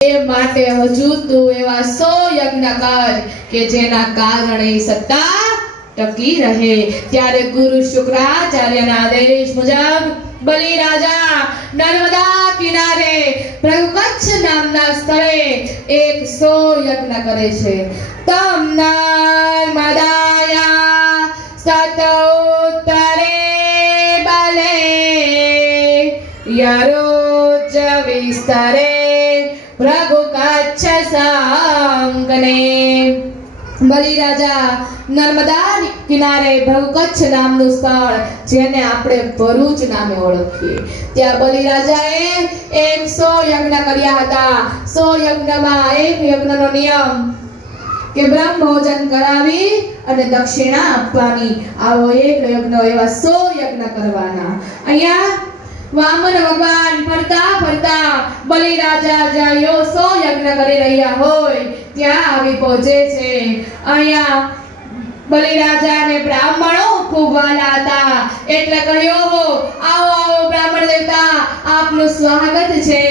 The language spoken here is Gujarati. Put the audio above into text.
એ માટે હજુ તું એવા 100 યજ્ઞ કર કે જેના કારણે સત્તા ટકી રહે। ત્યારે ગુરુ શુક્રાચાર્યના આદેશ મુજબ બલિ રાજા નર્મદા કિનારે પ્રભુ કચ્છ નામના સ્થળે 100 યજ્ઞ કરે છે। તમ નર્મદાયા સત ઉત્તરે બલે યરોજ વિસ્તરે પ્રભુ કચ્છ સંકને। બલિ રાજા નર્મદા કિનારે પ્રભુ કચ્છ નામનું સ્થળ જેને આપણે ભરૂચ નામે ઓળખીએ ત્યાં બલિ રાજાએ 100 યજ્ઞ કર્યા હતા। 100 યજ્ઞમાં એક યજ્ઞનો નિયમ કે બ્રહ્મ ભોજન કરાવી અને દક્ષિણા આપવાની। આવો એક યજ્ઞ એવા 100 યજ્ઞ કરવાના। અહીંયા વામન ભગવાન ફરતા ફરતા બલિ રાજા જ્યાં 100 યજ્ઞ કરી રહ્યા હોય ત્યાં આવી પહોંચે છે। અહીંયા બલિ રાજાને બ્રાહ્મણો ખૂબ વાલા હતા એટલે કહ્યું આવો આવો બ્રાહ્મણ દેવતા આપનું સ્વાગત છે।